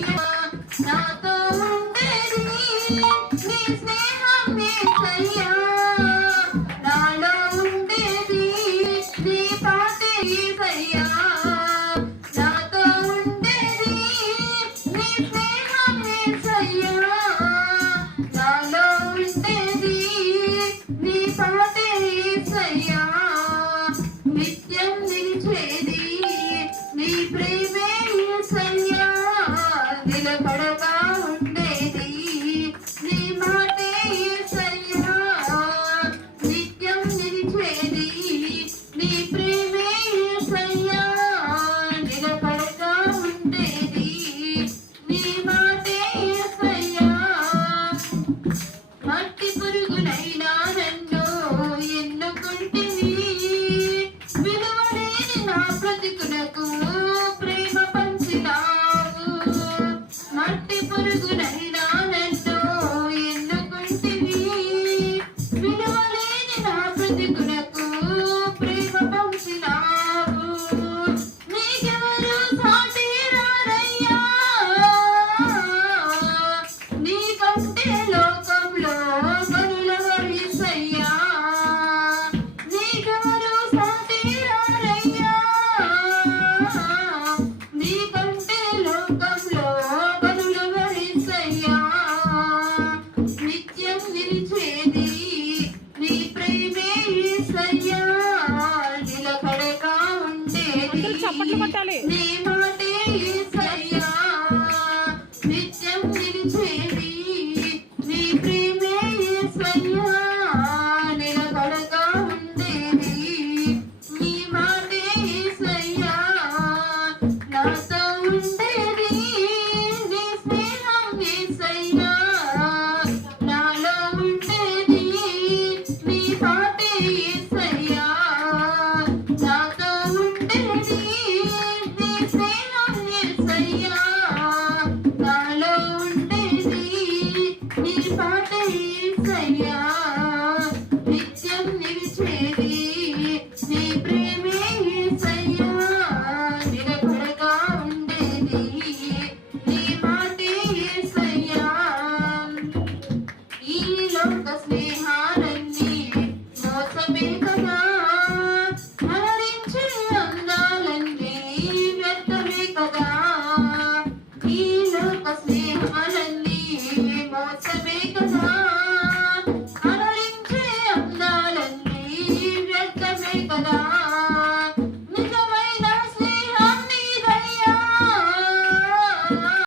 నాతో ఉండేది నీ స్నేహం యేసయ్యా నాలో ఉండేది నీ పాటే యేసయ్యా నాతో ఉండేది నీ స్నేహం యేసయ్యా నాలో ఉండేది నీ పాటే యేసయ్యా నిత్యం నిలిచేది నీ ప్రేమే యేసయ్యా నిలకడగా ఉండేది నీ మాటే యేసయ్యా నిత్యం నిలిచేది నీ ప్రేమే యేసయ్యా నిలకడగా ఉండేది నీ మాటే యేసయ్యా మట్టి పురుగునైనా నన్ను ఎన్నుకుంటివి విలువలేని నా బ్రతుకునకు ప్రేమ పంచినావు మట్టి పురుగునైనా నన్ను ఎన్నుకుంటివి విలువలేని నా బ్రతుకునకు ప్రేమ పంచినావు నీకెవరు సాటి రారయ్యా నీకంటే లోకంలో కనులవరు యేసయ్యా నీకెవరు సాటి రారయ్యా నీకంటే లోకంలో కనులవరు యేసయ్యా నిత్యం నిలిచేది నీ ప్రేమే యేసయ్యా నిలకడగా ఉండేది చప్పట్లు కొట్టాలి. నీ మాటే యేసయ్యా నిత్యం నిలిచేది నీ ప్రేమే యేసయ్యా నిలకడగా ఉండేది నీ మాటే యేసయ్యా నాతో ఉండేది నీ స్నేహం యేసయ్యా నాలో ఉండేది నీ పాటే యేసయ్యా నాతో ఉండేది నీ స్నేహం యేసయ్యా నాలో ఉండేది నీ పాటే యేసయ్యా నిత్యం నిలిచేది నీ ప్రేమే యేసయ్యా నిలకడగా ఉండేది నీ మాటే యేసయ్యా ఈ లోక స్నేహాలన్నీ మోసమే కదా అలరించే అందాలన్నీ వ్యర్థమే కదా ఈ లోక స్నేహాలన్నీ